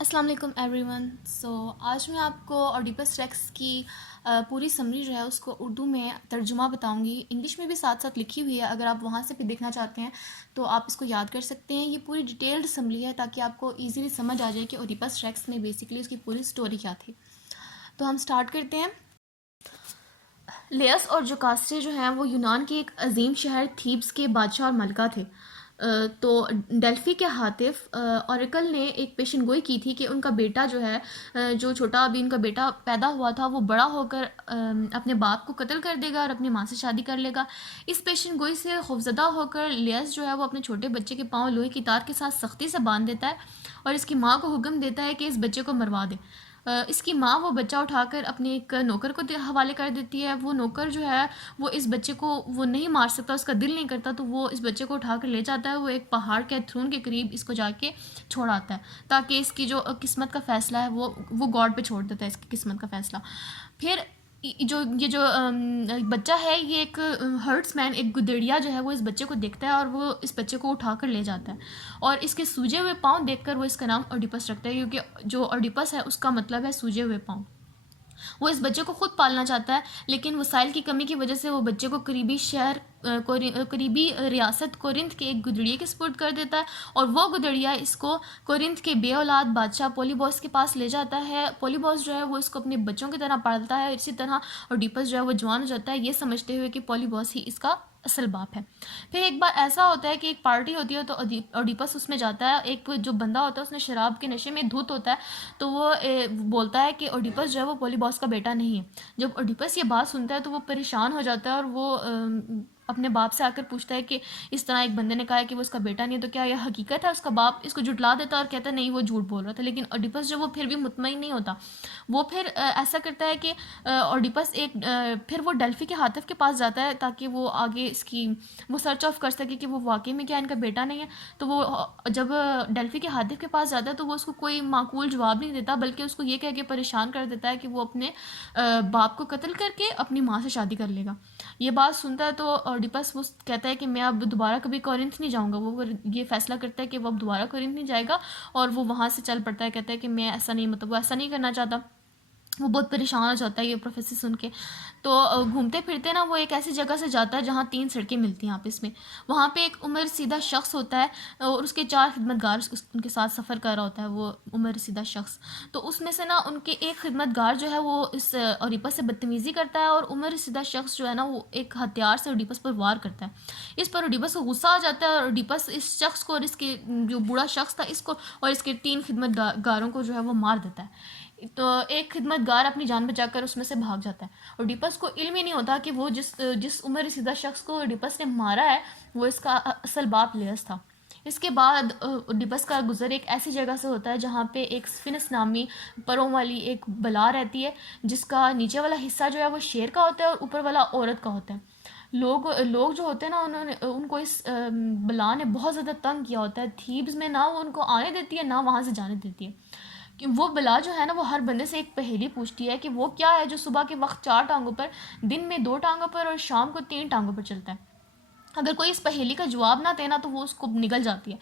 अस्सलाम वालेकुम एवरीवन। आज मैं आपको ऑडिपस रेक्स की पूरी समरी जो है उसको उर्दू में तर्जुमा बताऊंगी। इंग्लिश में भी साथ साथ लिखी हुई है, अगर आप वहाँ से भी देखना चाहते हैं तो आप इसको याद कर सकते हैं। ये पूरी डिटेल्ड समरी है ताकि आपको इजीली समझ आ जाए कि ऑडिपस रेक्स में बेसिकली उसकी पूरी स्टोरी क्या थी। तो हम स्टार्ट करते हैं। लेयस और जोकास्टे जो हैं वो यूनान के एक अजीम शहर थीब्स के बादशाह और मलका थे। तो डेल्फी के हातिफ ऑरेकल ने एक पेशन गोई की थी कि उनका बेटा जो है, जो छोटा अभी उनका बेटा पैदा हुआ था, वो बड़ा होकर अपने बाप को कत्ल कर देगा और अपनी माँ से शादी कर लेगा। इस पेशन गोई से खौफजदा होकर लेयस जो है वो अपने छोटे बच्चे के पाँव लोहे की तार के साथ सख्ती से बांध देता है और इसकी माँ को हुक्म देता है कि इस बच्चे को मरवा दे। इसकी माँ वो बच्चा उठाकर अपने एक नौकर को हवाले कर देती है। वो नौकर जो है वो इस बच्चे को वो नहीं मार सकता, उसका दिल नहीं करता, तो वो इस बच्चे को उठाकर ले जाता है। वो एक पहाड़ के थ्रून के करीब इसको जाके छोड़ आता है ताकि इसकी जो किस्मत का फ़ैसला है वो गॉड पे छोड़ देता है इसकी किस्मत का फ़ैसला। फिर ये जो बच्चा है, ये एक हर्ट्समैन, एक गुदेड़िया जो है वो इस बच्चे को देखता है और वो इस बच्चे को उठाकर ले जाता है और इसके सूजे हुए पाँव देखकर वो इसका नाम ओडिपस रखता है, क्योंकि जो ओडिपस है उसका मतलब है सूजे हुए पाँव। वो इस बच्चे को खुद पालना चाहता है, लेकिन वसाइल की कमी की वजह से वो बच्चे को करीबी शहर करीबी रियासत कोरिंथ के एक गुदड़िए के सुपुर्द कर देता है और वो गुदड़िया इसको कोरिंथ के बे औलाद बादशाह पोलीबॉस के पास ले जाता है। पोलीबॉस जो है वो इसको अपने बच्चों की तरह पालता है। इसी तरह ओडिपस जो है वो जवान हो जाता है, ये समझते हुए कि पोलीबॉस ही इसका असल बाप है। फिर एक बार ऐसा होता है कि एक पार्टी होती है तो ओडिपस उसमें जाता है। एक जो बंदा होता है उसने शराब के नशे में धुत होता है, तो वो बोलता है कि ओडिपस जो है वो पोलीबॉस का बेटा नहीं है। जब ओडिपस ये बात सुनता है तो वो परेशान हो जाता है और वो अपने बाप से आकर पूछता है कि इस तरह एक बंदे ने कहा है कि वो उसका बेटा नहीं है, तो क्या यह हकीकत है। उसका बाप इसको जुटला देता है और कहता है नहीं, वो झूठ बोल रहा था। लेकिन ओडिपस जो वो फिर भी मुतमईन नहीं होता। वो फिर ऐसा करता है कि ओडिपस फिर वो डेल्फी के हातिफ के पास जाता है ताकि वो आगे इसकी वो सर्च ऑफ कर सके कि वो वाकई में क्या इनका बेटा नहीं है। तो वो जब डेल्फी के हातिफ के पास जाता है तो वो उसको कोई माकूल जवाब नहीं देता, बल्कि उसको ये कह के परेशान कर देता है कि वो अपने बाप को कत्ल करके अपनी माँ से शादी कर लेगा। ये बात सुनता है तो ऑडिपस वो कहता है कि मैं अब दोबारा कभी कोरिंथ नहीं जाऊँगा। वो ये फैसला करता है कि वो अब दोबारा कोरिंथ नहीं जाएगा और वो वहाँ से चल पड़ता है। कहता है कि मैं ऐसा नहीं, मतलब वो ऐसा नहीं करना चाहता। वो बहुत परेशान हो जाता है ये प्रोफेसर सुन के। तो घूमते फिरते ना वो एक ऐसी जगह से जाता है जहाँ 3 सड़कें मिलती हैं आपस में। वहाँ पे एक उम्र सीधा शख्स होता है और उसके 4 खिदमतगार उनके साथ सफ़र कर रहा होता है, वो उम्र सीधा शख्स। तो उसमें से ना उनके एक खिदमतगार जो है वो इस ओडिपस से बदतमीज़ी करता है और उम्र सीधा शख्स जो है ना वो एक हथियार से ओडिपस पर वार करता है। इस पर ओडिपस को गुस्सा आ जाता है और ओडिपस इस शख्स को और इसके जो बूढ़ा शख्स था इसको और इसके 3 खिदमतगारों को जो है वो मार देता है। तो एक खिदमतगार अपनी जान बचाकर उसमें से भाग जाता है। और डिपस को इल्म ही नहीं होता कि वो जिस जिस उम्र रसीदा शख्स को डिपस ने मारा है वो इसका असल बाप लेयस था। इसके बाद डिपस का गुजर एक ऐसी जगह से होता है जहाँ पे एक स्फिनस नामी परों वाली एक बला रहती है, जिसका नीचे वाला हिस्सा जो है वो शेर का होता है और ऊपर वाला औरत का होता है। लोग लोग जो होते हैं ना, उन्होंने उनको इस बला ने बहुत ज़्यादा तंग किया होता है। थीब्स में ना वो उनको आने देती है ना वहाँ से जाने देती है। कि वो बला जो है ना वो हर बंदे से एक पहेली पूछती है कि वो क्या है जो सुबह के वक्त 4 टांगों पर, दिन में 2 टांगों पर और शाम को 3 टांगों पर चलता है। अगर कोई इस पहेली का जवाब ना देना तो वो उसको निगल जाती है।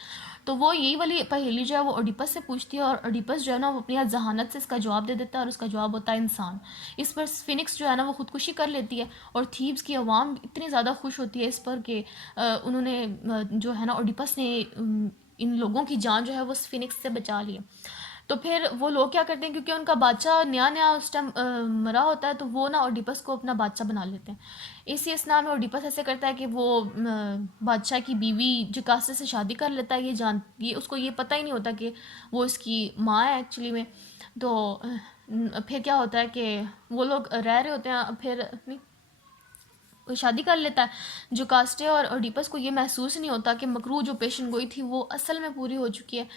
तो वो यही वाली पहेली जो है वो ओडिपस से पूछती है और ओडिपस जो है ना वो अपनी जहानत से इसका जवाब दे देता है और उसका जवाब होता है इंसान। इस पर स्फिनिक्स जो है ना वो खुदकुशी कर लेती है और थीब्स की आवाम इतनी ज़्यादा खुश होती है इस पर कि उन्होंने जो है ना ओडिपस ने इन लोगों की जान जो है वो स्फिनिक्स से बचा ली है। तो फिर वो लोग क्या करते हैं, क्योंकि उनका बादशाह नया नया उस टाइम मरा होता है, तो वो ना ओडिपस को अपना बादशाह बना लेते हैं। इसी असना में ओडिपस ऐसे करता है कि वो बादशाह की बीवी जोकास्टे से शादी कर लेता है। ये उसको ये पता ही नहीं होता कि वो इसकी माँ है एक्चुअली में। तो फिर क्या होता है कि वो लोग रह रहे होते हैं, फिर नहीं कोई शादी कर लेता है। जोकास्टे और ओडिपस को ये महसूस नहीं होता कि मकरू जो पेशन गोई थी वो असल में पूरी हो चुकी है।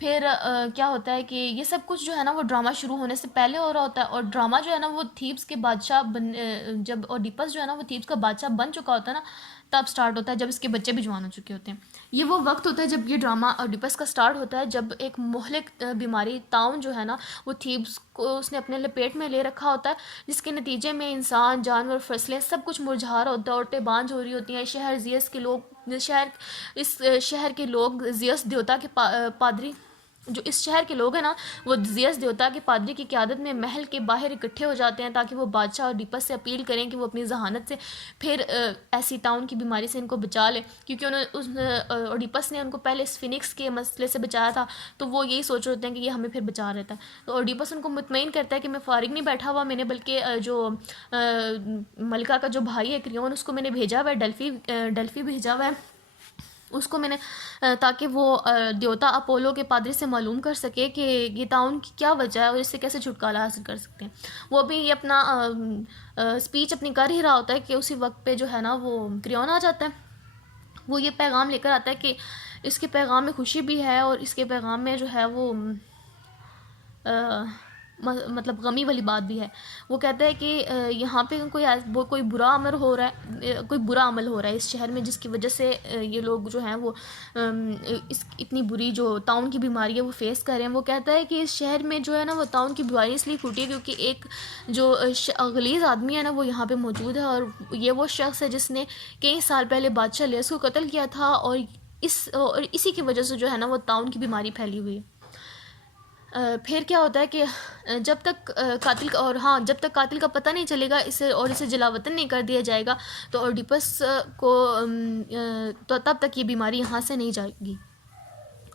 फिर क्या होता है कि ये सब कुछ जो है ना वो ड्रामा शुरू होने से पहले हो रहा होता है। और ड्रामा जो है ना वो थीब्स के बादशाह जब ओडिपस जो है ना वो थीब्स का बादशाह बन चुका होता है ना, तब स्टार्ट होता है, जब इसके बच्चे भी जवान हो चुके होते हैं। ये वो वक्त होता है जब ये ड्रामा ओडिपस का स्टार्ट होता है, जब एक मोहलिक बीमारी ताउन जो है ना वो थीब्स को उसने अपने लपेट में ले रखा होता है, जिसके नतीजे में इंसान, जानवर, फसलें सब कुछ मुरझा रहा होता है, औरतें बांझ हो रही होती हैं। शहर जियस के लोग शहर इस शहर के लोग जियस देवता के पादरी जो इस शहर के लोग हैं ना, वो जियस देवता के पादरी की क़यादत में महल के बाहर इकट्ठे हो जाते हैं ताकि वो बादशाह ओडिपस से अपील करें कि वो अपनी जहानत से फिर ऐसी ताउन की बीमारी से इनको बचा ले, क्योंकि उन्होंने उस ओडिपस ने उनको पहले स्फिनिक्स के मसले से बचाया था, तो वो यही सोच रहे होते हैं कि ये हमें फिर बचा रहता है। तो ओडिपस उनको मुतमईन करता है कि मैं फारिग नहीं बैठा हुआ, मैंने बल्कि जो मलिका का जो भाई है क्रियोन, उसको मैंने भेजा हुआ है, डेल्फी भेजा हुआ है उसको मैंने, ताकि वो देवता अपोलो के पादरी से मालूम कर सके कि ये ताउन की क्या वजह है और इससे कैसे छुटकारा हासिल कर सकते हैं। वो भी ये अपना स्पीच अपनी कर ही रहा होता है कि उसी वक्त पे जो है ना वो क्रियोन आ जाता है। वो ये पैगाम लेकर आता है कि इसके पैगाम में खुशी भी है और इसके पैगाम में जो है वो मतलब गमी वाली बात भी है। वो कहता है कि यहाँ पे कोई बुरा अमल हो रहा है, कोई बुरा अमल हो रहा है इस शहर में, जिसकी वजह से ये लोग जो हैं वो इस इतनी बुरी जो ताउन की बीमारी है वो फेस कर रहे हैं। वो कहता है कि इस शहर में जो है ना वो ताउन की बीमारी इसलिए फूटी है क्योंकि एक जो गलीज़ आदमी है ना वो यहाँ पे मौजूद है, और ये वो शख्स है जिसने कई साल पहले बादशाह लेस को कत्ल किया था, और इसी की वजह से जो है ना वो ताउन की बीमारी फैली हुई है। फिर क्या होता है कि जब तक कातिल का, और हाँ, जब तक कातिल का पता नहीं चलेगा इसे जलावतन नहीं कर दिया जाएगा तो ओडिपस को तो तब तक ये बीमारी यहाँ से नहीं जाएगी।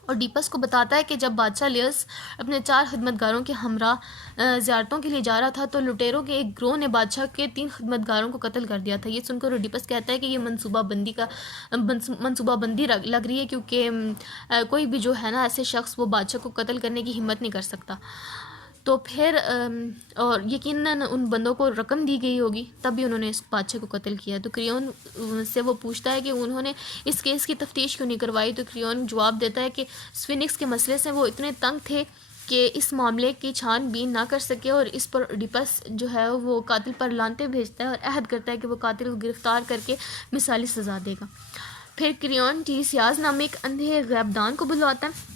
और ओडिपस को बताता है कि जब बादशाह लियस अपने 4 खिदमतगारों के हमरा ज़ियारतों के लिए जा रहा था तो लुटेरों के एक ग्रोह ने बादशाह के 3 खिदमतगारों को कत्ल कर दिया था। ये सुनकर ओडिपस कहता है कि ये मनसूबाबंदी लग रही है, क्योंकि कोई भी जो है ना ऐसे शख्स वो बादशाह को कत्ल करने की हिम्मत नहीं कर सकता। तो फिर और यकीनन उन बंदों को रकम दी गई होगी तब भी उन्होंने इस बादशाह को कत्ल किया। तो क्रियोन से वो पूछता है कि उन्होंने इस केस की तफ्तीश क्यों नहीं करवाई। तो क्रियोन जवाब देता है कि स्फिनिक्स के मसले से वो इतने तंग थे कि इस मामले की छानबीन ना कर सके, और इस पर ओडिपस जो है वो कातिल पर लानते भेजता है और अहद करता है कि वो कातिल को गिरफ्तार करके मिसाली सज़ा देगा। फिर क्रियोन टीसियाज नामे एक अंधे गैबदान को बुलवाता है,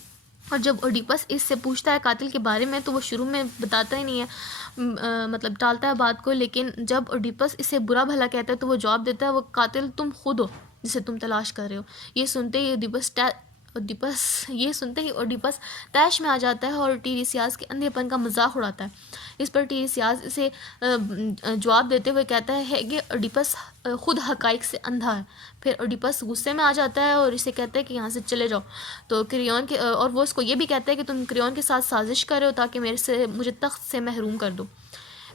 और जब ओडिपस इससे पूछता है कातिल के बारे में तो वो शुरू में बताता ही नहीं है, मतलब टालता है बात को। लेकिन जब ओडिपस इसे बुरा भला कहता है तो वो जवाब देता है वो कातिल तुम खुद हो जिसे तुम तलाश कर रहे हो। ये सुनते ही ओडिपस तैश में आ जाता है और टीरिसियास के अंधेपन का मजाक उड़ाता है। इस पर टीरिसियास इसे जवाब देते हुए कहता है कि ओडिपस खुद हकाइक से अंधा है। फिर ओडिपस गुस्से में आ जाता है और इसे कहता है कि यहाँ से चले जाओ। तो क्रियोन के और वो इसको ये भी कहता है कि तुम क्रियोन के साथ साजिश कर रहे हो ताकि मुझे तख्त से महरूम कर दो।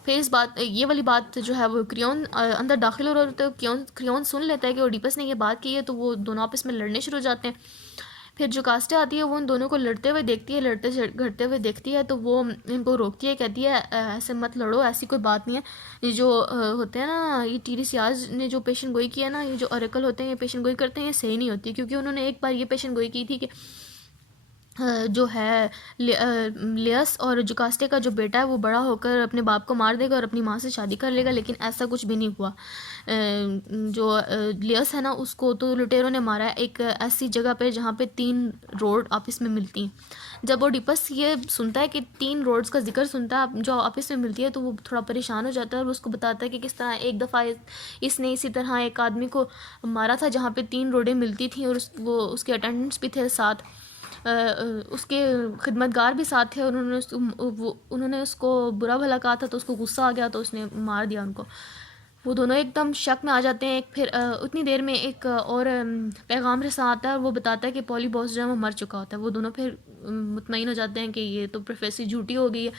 फिर ये वाली बात जो है वो क्रियोन अंदर दाखिल हो रहा होता है। क्रियोन सुन लेता है कि ओडिपस ने ये बात की है, तो वो दोनों आपस में लड़ने शुरू हो जाते हैं। फिर जो कास्टे आती है वो उन दोनों को लड़ते हुए देखती है, लड़ते घटते हुए देखती है, तो वो इनको रोकती है, कहती है ऐसे मत लड़ो, ऐसी कोई बात नहीं है। ये जो होते हैं ना, ये टीरिसियाज ने जो पेशन गोई किया ना, ये जो ऑरेकल होते हैं ये पेशन गोई करते हैं, ये सही नहीं होती, क्योंकि उन्होंने एक बार ये पेशन गोई की थी कि जो है लियस और जुकास्टे का जो बेटा है वो बड़ा होकर अपने बाप को मार देगा और अपनी माँ से शादी कर लेगा, लेकिन ऐसा कुछ भी नहीं हुआ। जो लियस है ना उसको तो लुटेरों ने मारा है एक ऐसी जगह पे जहाँ पे 3 रोड आपस में मिलती हैं। जब ओडिपस ये सुनता है कि 3 रोड्स का जिक्र सुनता है जो आपस में मिलती है तो वो थोड़ा परेशान हो जाता है और उसको बताता है कि किस तरह एक दफ़ा इसने इसी तरह एक आदमी को मारा था जहाँ पे 3 रोडें मिलती थी, और वो उसके अटेंडेंट्स भी थे साथ, उसके खिदमतगार भी साथ थे, और उन्होंने उसको बुरा भला कहा था, तो उसको गुस्सा आ गया तो उसने मार दिया उनको। वो दोनों एकदम शक में आ जाते हैं। फिर उतनी देर में एक और पैगाम रसा आता है और वो बताता है कि पॉलीबॉस जो है वो मर चुका होता है। वो दोनों फिर मुतमईन हो जाते हैं कि ये तो प्रोफेसर झूठी हो गई है,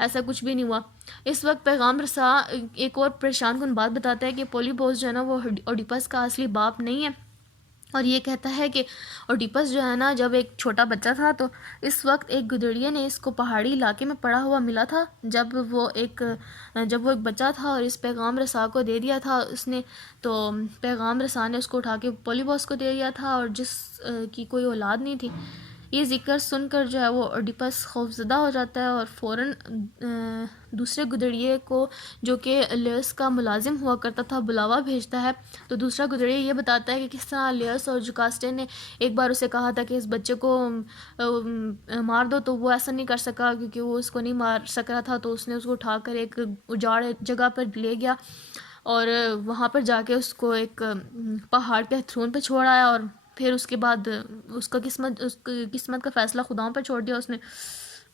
ऐसा कुछ भी नहीं हुआ। इस वक्त पैगाम रसा एक और परेशान कुन बात बताता है कि पॉलीबॉस जो है ना वो ओडिपस का असली बाप नहीं है, और ये कहता है कि ओडिपस जो है ना जब एक छोटा बच्चा था तो इस वक्त एक गुदड़िया ने इसको पहाड़ी इलाके में पड़ा हुआ मिला था, जब वो एक बच्चा था, और इस पैगाम रसा को दे दिया था उसने। तो पैगाम रसा ने उसको उठा के पॉलीबॉस को दे दिया था, और जिस की कोई औलाद नहीं थी। ये जिक्र सुनकर जो है वो ओडिपस खौफजदा हो जाता है और फ़ौरन दूसरे गुदड़िए को जो कि लियस का मुलाजिम हुआ करता था बुलावा भेजता है। तो दूसरा गुदड़िया ये बताता है कि किस तरह लियस और जुकास्टे ने एक बार उसे कहा था कि इस बच्चे को मार दो, तो वो ऐसा नहीं कर सका क्योंकि वो उसको नहीं मार सक रहा था। तो उसने उसको उठाकर एक उजाड़ जगह पर ले गया और वहाँ पर जाके उसको एक पहाड़ के थ्रोन पर छोड़ आया, और फिर उसके बाद उसकी किस्मत का फ़ैसला खुदाओं पर छोड़ दिया उसने,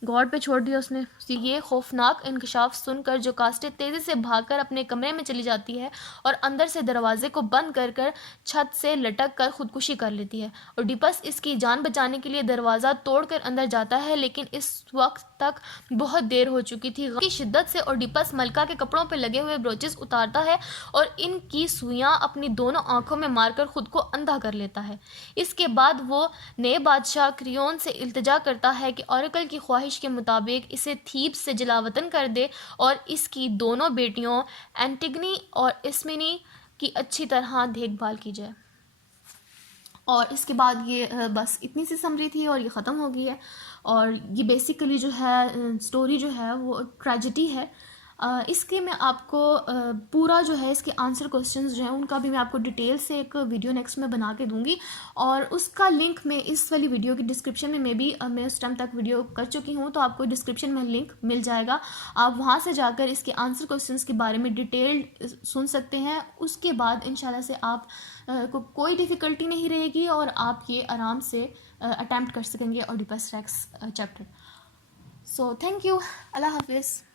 गॉड पे छोड़ दिया उसने। ये खौफनाक इंकशाफ सुनकर जोकास्टे तेज़ी से भागकर अपने कमरे में चली जाती है और अंदर से दरवाजे को बंद कर कर छत से लटक कर खुदकुशी कर लेती है। ओडिपस इसकी जान बचाने के लिए दरवाज़ा तोड़कर अंदर जाता है, लेकिन इस वक्त तक बहुत देर हो चुकी थी। की शिद्दत से ओडिपस मलका के कपड़ों पर लगे हुए ब्रोचेस उतारता है और इनकी सुइयां अपनी दोनों आंखों में मारकर खुद को अंधा कर लेता है। इसके बाद वो नए बादशाह क्रियोन से इल्तिजा करता है कि ऑरेकल की ख्वाहिश के मुताबिक इसे थीब्स से जलावतन कर दे और इसकी दोनों बेटियों एंटिगनी और इस्मिनी की अच्छी तरह देखभाल की जाए। और इसके बाद ये बस इतनी सी समरी थी और ये ख़त्म हो गई है। और ये बेसिकली जो है स्टोरी जो है वो ट्रेजेडी है। इसके मैं आपको पूरा जो है इसके आंसर क्वेश्चंस जो हैं उनका भी मैं आपको डिटेल से एक वीडियो नेक्स्ट में बना के दूंगी, और उसका लिंक मैं इस वाली वीडियो की डिस्क्रिप्शन में भी मैं उस टाइम तक वीडियो कर चुकी हूँ, तो आपको डिस्क्रिप्शन में लिंक मिल जाएगा। आप वहाँ से जाकर इसके आंसर क्वेश्चंस के बारे में डिटेल्ड सुन सकते हैं। उसके बाद इंशाल्लाह से आप को कोई डिफ़िकल्टी नहीं रहेगी और आप ये आराम से अटैम्प्ट कर सकेंगे Oedipus Rex chapter. So thank you, Allah हाफिज़।